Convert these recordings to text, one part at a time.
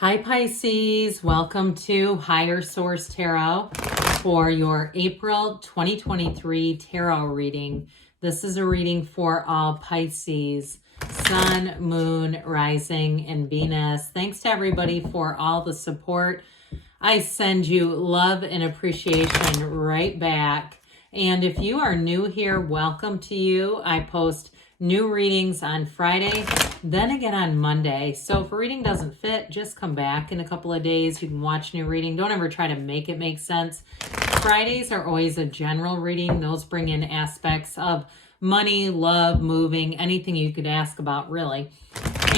Hi Pisces, welcome to Higher Source Tarot for your April 2023 tarot reading. This is a reading for all Pisces, Sun, Moon, Rising, and Venus. Thanks to everybody for all the support. I send you love and appreciation right back. And if you are new here, welcome to you. I post new readings on Friday, then again on Monday. So if a reading doesn't fit, just come back in a couple of days. You can watch new reading. Don't ever try to make it make sense. Fridays are always a general reading. Those bring in aspects of money, love, moving, anything you could ask about really.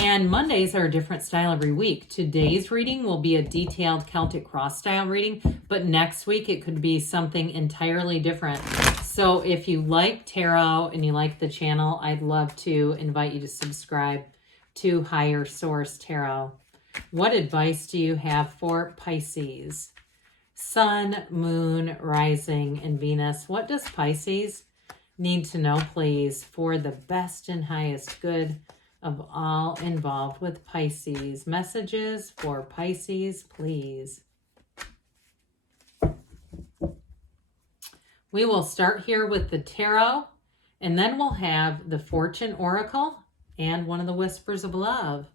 And Mondays are a different style every week. Today's reading will be a detailed Celtic cross style reading, but next week it could be something entirely different. So if you like tarot and you like the channel, I'd love to invite you to subscribe to Higher Source Tarot. What advice do you have for Pisces? Sun, Moon, Rising, and Venus. What does Pisces need to know, please, for the best and highest good of all involved with Pisces? Messages for Pisces, please. We will start here with the tarot, and then we'll have the Fortune Oracle and one of the Whispers of Love.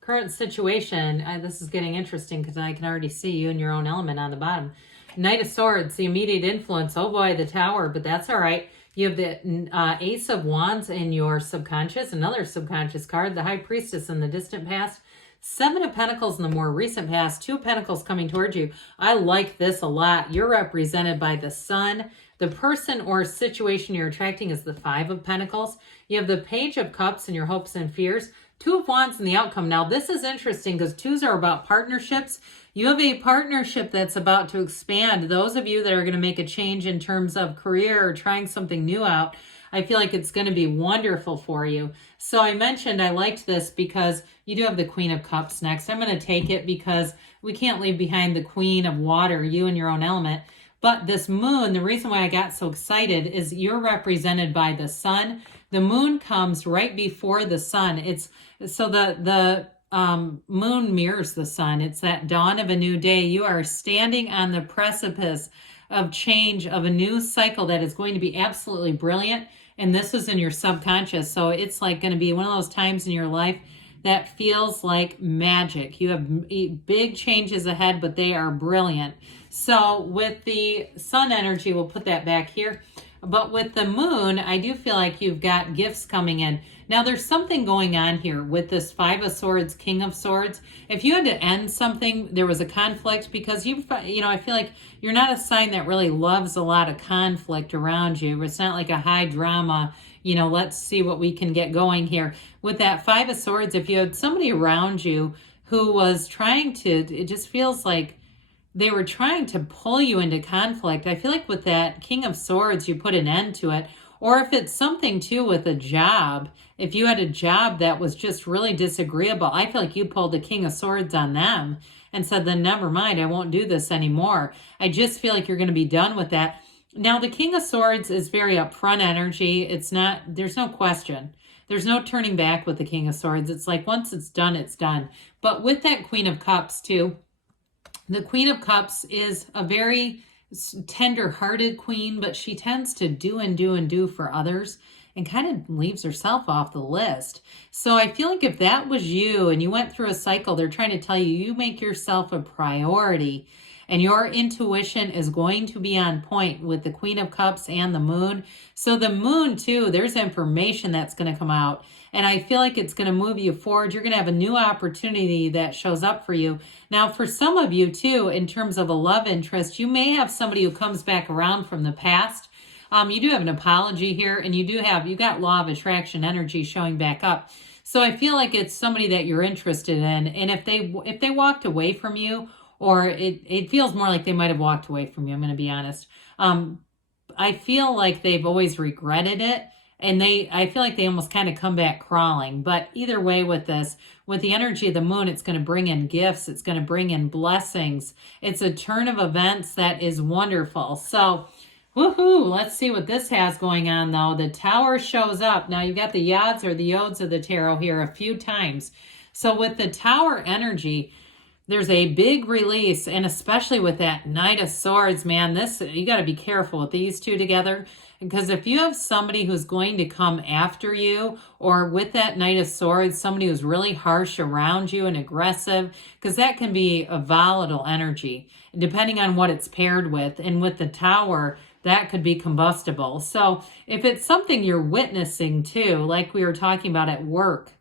Current situation, this is getting interesting because I can already see you in your own element on the bottom. Knight of Swords, the immediate influence. Oh boy, the Tower, but that's all right. You have the Ace of Wands in your subconscious, another subconscious card, the High Priestess in the distant past, Seven of Pentacles in the more recent past, Two of Pentacles coming towards you. I like this a lot. You're represented by the Sun. The person or situation you're attracting is the Five of Pentacles. You have the Page of Cups in your hopes and fears, Two of Wands in the outcome. Now, this is interesting because twos are about partnerships. You have a partnership that's about to expand. Those of you that are going to make a change in terms of career or trying something new out, I feel like it's going to be wonderful for you. So I mentioned I liked this because you do have the Queen of Cups next. I'm going to take it because we can't leave behind the Queen of Water, you and your own element. But this moon, the reason why I got so excited is you're represented by the sun. The moon comes right before the sun. It's so the moon mirrors the sun. It's that dawn of a new day. You are standing on the precipice of change, of a new cycle that is going to be absolutely brilliant. And this is in your subconscious. So it's like going to be one of those times in your life that feels like magic. You have big changes ahead, but they are brilliant. So with the sun energy, we'll put that back here. But with the moon, I do feel like you've got gifts coming in. Now, there's something going on here with this Five of Swords, King of Swords. If you had to end something, there was a conflict because I feel like you're not a sign that really loves a lot of conflict around you. It's not like a high drama, let's see what we can get going here. With that Five of Swords, if you had somebody around you who was trying to, it just feels like they were trying to pull you into conflict. I feel like with that King of Swords, you put an end to it. Or if it's something too with a job, if you had a job that was just really disagreeable, I feel like you pulled the King of Swords on them and said, then never mind, I won't do this anymore. I just feel like you're going to be done with that. Now, the King of Swords is very upfront energy. It's not, there's no question. There's no turning back with the King of Swords. It's like once it's done, it's done. But with that Queen of Cups too, the Queen of Cups is a very tender-hearted queen, but she tends to do and do and do for others and kind of leaves herself off the list. So I feel like if that was you and you went through a cycle, they're trying to tell you, you make yourself a priority and your intuition is going to be on point with the Queen of Cups and the moon. So the moon too, there's information that's going to come out. And I feel like it's going to move you forward. You're going to have a new opportunity that shows up for you. Now, for some of you too, in terms of a love interest, you may have somebody who comes back around from the past. You do have an apology here, and you got law of attraction energy showing back up. So I feel like it's somebody that you're interested in. And if they walked away from you, or it feels more like they might have walked away from you, I'm going to be honest. I feel like they've always regretted it. And I feel like they almost kind of come back crawling. But either way with this, with the energy of the moon, it's going to bring in gifts. It's going to bring in blessings. It's a turn of events that is wonderful. So, woohoo, let's see what this has going on, though. The Tower shows up. Now, you've got the yods or the yodes of the tarot here a few times. So with the Tower energy, there's a big release, and especially with that Knight of Swords, man, you got to be careful with these two together, because if you have somebody who's going to come after you, or with that Knight of Swords, somebody who's really harsh around you and aggressive, because that can be a volatile energy, depending on what it's paired with. And with the Tower, that could be combustible. So if it's something you're witnessing too, like we were talking about at work,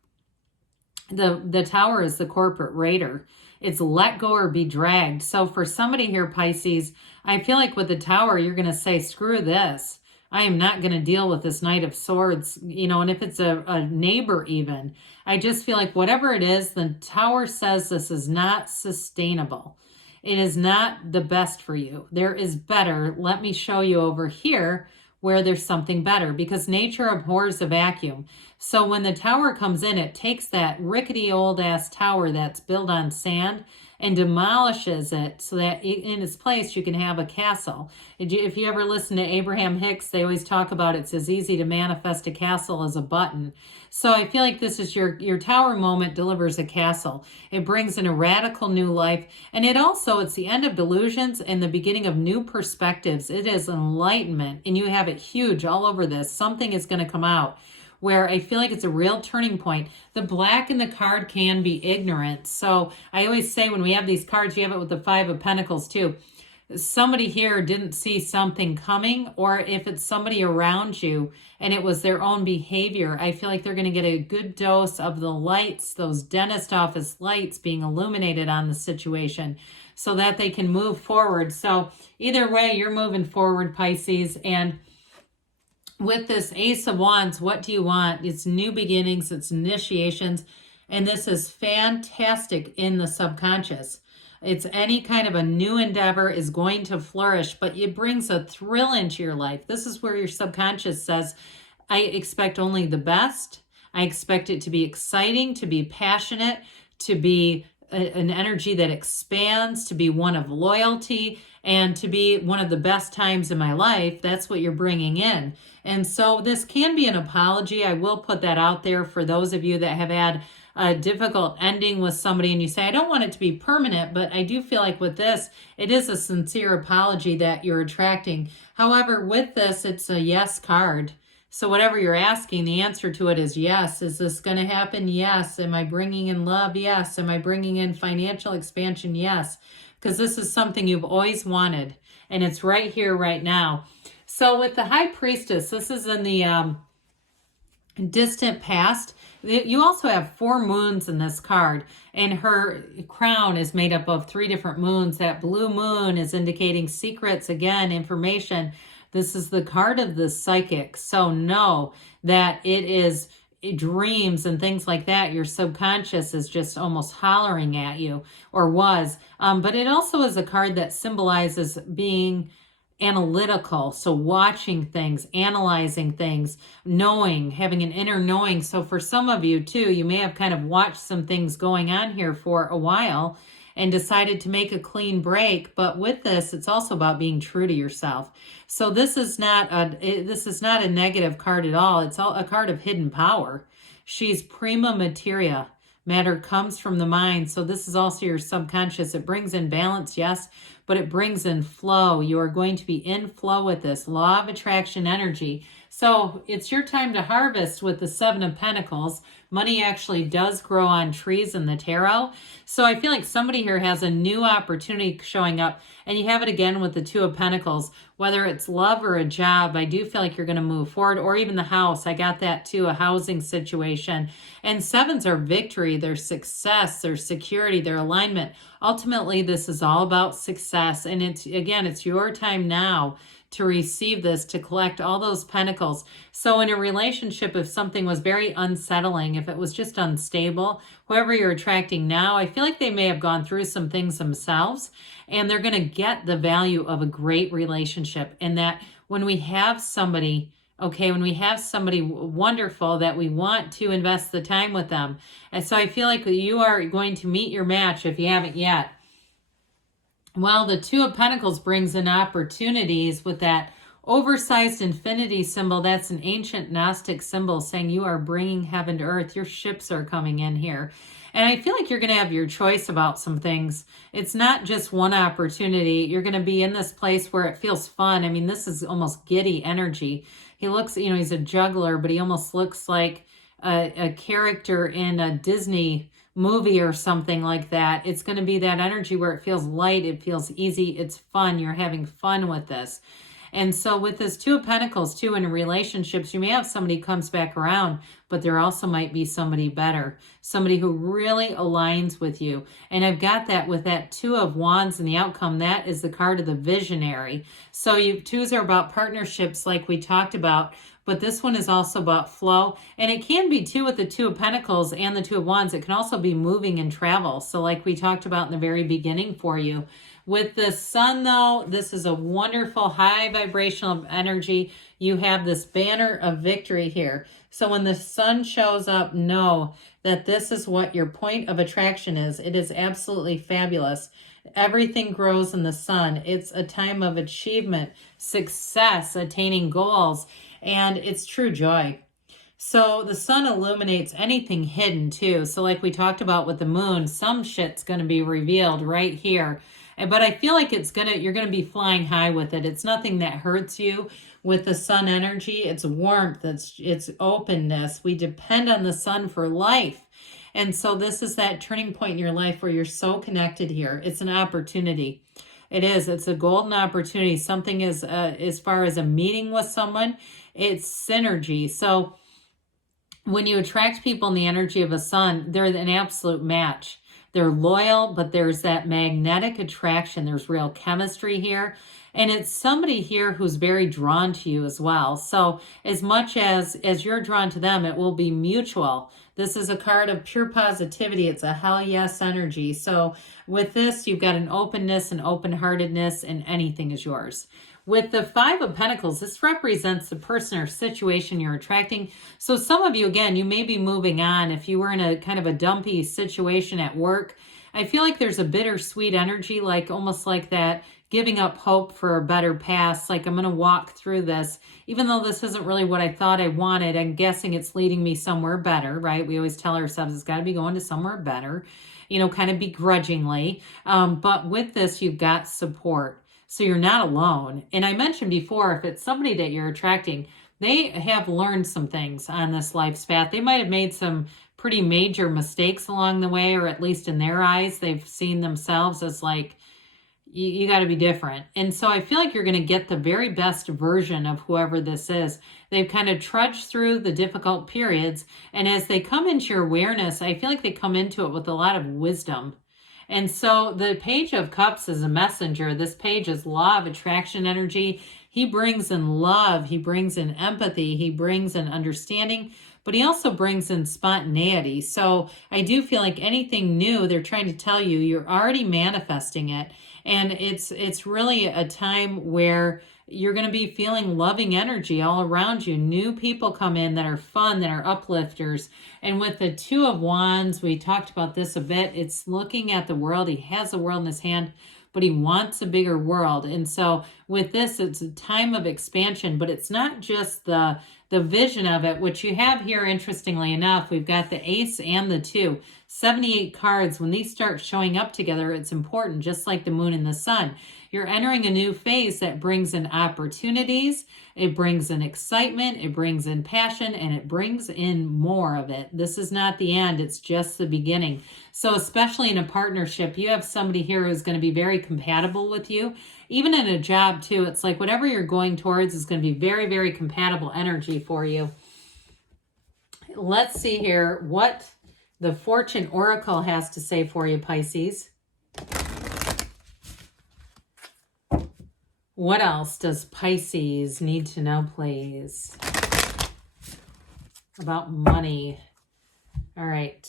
the Tower is the corporate raider. It's let go or be dragged. So for somebody here, Pisces, I feel like with the Tower, you're going to say, screw this. I am not going to deal with this Knight of Swords, and if it's a neighbor even, I just feel like whatever it is, the Tower says this is not sustainable. It is not the best for you. There is better. Let me show you over here where there's something better, because nature abhors a vacuum. So when the Tower comes in, it takes that rickety old ass tower that's built on sand and demolishes it so that in its place you can have a castle. If you ever listen to Abraham Hicks, they always talk about it's as easy to manifest a castle as a button. So I feel like this is your Tower moment delivers a castle. It brings in a radical new life. And it's the end of delusions and the beginning of new perspectives. It is enlightenment, and you have it huge all over this. Something is going to come out where I feel like it's a real turning point. The black in the card can be ignorance. So I always say when we have these cards, you have it with the Five of Pentacles too. Somebody here didn't see something coming, or if it's somebody around you and it was their own behavior, I feel like they're going to get a good dose of the lights, those dentist office lights being illuminated on the situation so that they can move forward. So either way, you're moving forward, Pisces. And with this Ace of Wands, what do you want? It's new beginnings, it's initiations, and this is fantastic in the subconscious. It's any kind of a new endeavor is going to flourish, but it brings a thrill into your life. This is where your subconscious says, I expect only the best. I expect it to be exciting, to be passionate, to be an energy that expands, to be one of loyalty, and to be one of the best times in my life. That's what you're bringing in. And so this can be an apology. I will put that out there for those of you that have had a difficult ending with somebody and you say, I don't want it to be permanent, but I do feel like with this, it is a sincere apology that you're attracting. However, with this, it's a yes card. So whatever you're asking, the answer to it is yes. Is this going to happen? Yes. Am I bringing in love? Yes. Am I bringing in financial expansion? Yes. Because this is something you've always wanted, and it's right here, right now. So with the High Priestess, this is in the distant past. You also have 4 moons in this card, and her crown is made up of 3 different moons. That blue moon is indicating secrets, again, information. This is the card of the psychic. So know that it is dreams and things like that. Your subconscious is just almost hollering at you, or was. But it also is a card that symbolizes being analytical. So watching things, analyzing things, knowing, having an inner knowing. So for some of you too, you may have kind of watched some things going on here for a while and decided to make a clean break. But with this, it's also about being true to yourself. So this is not a negative card at all. It's a card of hidden power. She's prima materia. Matter comes from the mind. So this is also your subconscious. It brings in balance, yes, but it brings in flow. You are going to be in flow with this law of attraction energy. So it's your time to harvest with the 7 of Pentacles. Money actually does grow on trees in the tarot. So I feel like somebody here has a new opportunity showing up, and you have it again with the 2 of Pentacles. Whether it's love or a job, I do feel like you're going to move forward, or even the house. I got that too, a housing situation. And 7s are victory, their success, their security, their alignment. Ultimately, this is all about success. And it's your time now to receive this, to collect all those pentacles. So in a relationship, if something was very unsettling, if it was just unstable, whoever you're attracting now, I feel like they may have gone through some things themselves, and they're going to get the value of a great relationship. And that when we have somebody, wonderful, that we want to invest the time with them. And so I feel like you are going to meet your match if you haven't yet. Well, the 2 of Pentacles brings in opportunities with that oversized infinity symbol. That's an ancient Gnostic symbol saying you are bringing heaven to earth. Your ships are coming in here. And I feel like you're going to have your choice about some things. It's not just one opportunity. You're going to be in this place where it feels fun. I mean, this is almost giddy energy. He looks, you know, he's a juggler, but he almost looks like a character in a Disney movie or something like that. It's going to be that energy where it feels light, it feels easy, it's fun. You're having fun with this. And so with this Two of Pentacles too, in relationships, you may have somebody who comes back around, but there also might be somebody better, somebody who really aligns with you. And I've got that with that Two of Wands and the outcome. That is the card of the visionary. So twos are about partnerships like we talked about, but this one is also about flow. And it can be too with the Two of Pentacles and the Two of Wands. It can also be moving and travel. So like we talked about in the very beginning for you. With the sun, though, this is a wonderful high vibrational energy. You have this banner of victory here. So when the sun shows up, know that this is what your point of attraction is. It is absolutely fabulous. Everything grows in the sun. It's a time of achievement, success, attaining goals, and it's true joy. So the sun illuminates anything hidden too. So like we talked about with the moon, some shit's going to be revealed right here. But I feel like you're going to be flying high with it. It's nothing that hurts you with the sun energy. It's warmth. It's openness. We depend on the sun for life. And so this is that turning point in your life where you're so connected here. It's an opportunity. It is. It's a golden opportunity. Something is, as far as a meeting with someone, it's synergy. So when you attract people in the energy of a sun, they're an absolute match. They're loyal, but there's that magnetic attraction. There's real chemistry here. And it's somebody here who's very drawn to you as well. So as much as you're drawn to them, it will be mutual. This is a card of pure positivity. It's a hell yes energy. So with this, you've got an openness and open-heartedness, and anything is yours. With the Five of Pentacles, this represents the person or situation you're attracting. So some of you, again, you may be moving on. If you were in a kind of a dumpy situation at work, I feel like there's a bittersweet energy, like almost like that giving up hope for a better past. Like, I'm going to walk through this, even though this isn't really what I thought I wanted. I'm guessing it's leading me somewhere better, right? We always tell ourselves it's got to be going to somewhere better, you know, kind of begrudgingly. But with this, you've got support. So you're not alone. And I mentioned before, if it's somebody that you're attracting, they have learned some things on this life's path. They might have made some pretty major mistakes along the way, or at least in their eyes, they've seen themselves as like, you got to be different. And so I feel like you're going to get the very best version of whoever this is. They've kind of trudged through the difficult periods. And as they come into your awareness, I feel like they come into it with a lot of wisdom. And so the Page of Cups is a messenger. This page is law of attraction energy. He brings in love. He brings in empathy. He brings in understanding, but he also brings in spontaneity. So I do feel like anything new, they're trying to tell you, you're already manifesting it. And it's really a time where you're going to be feeling loving energy all around you. New people come in that are fun, that are uplifters. And with the Two of Wands, we talked about this a bit. It's looking at the world. He has the world in his hand, but he wants a bigger world. And so with this, it's a time of expansion, but it's not just the vision of it, which you have here, interestingly enough. We've got the Ace and the Two. 78 cards. When these start showing up together, it's important, just like the moon and the sun. You're entering a new phase that brings in opportunities, it brings in excitement, it brings in passion, and it brings in more of it. This is not the end, it's just the beginning. So especially in a partnership, you have somebody here who's going to be very compatible with you. Even in a job too, it's like whatever you're going towards is going to be very, very compatible energy for you. Let's see here what the Fortune Oracle has to say for you, Pisces. What else does Pisces need to know, please? About money. All right.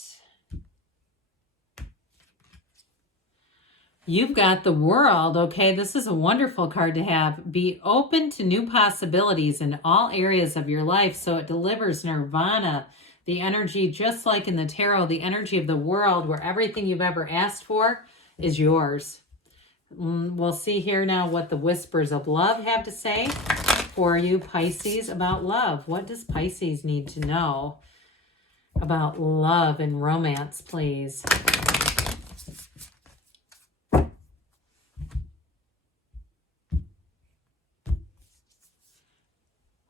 You've got the World, okay? This is a wonderful card to have. Be open to new possibilities in all areas of your life. So it delivers nirvana, the energy, just like in the tarot, the energy of the world, where everything you've ever asked for is yours. We'll see here now what the Whispers of Love have to say for you, Pisces, about love. What does Pisces need to know? about love and romance, please.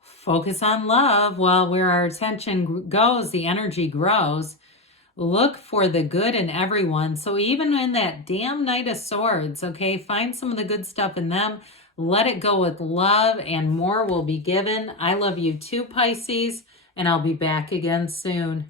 Focus on love. Well, where our attention goes, the energy grows. Look for the good in everyone. So even in that damn Knight of Swords, okay, find some of the good stuff in them. Let it go with love, and more will be given. I love you too, Pisces, and I'll be back again soon.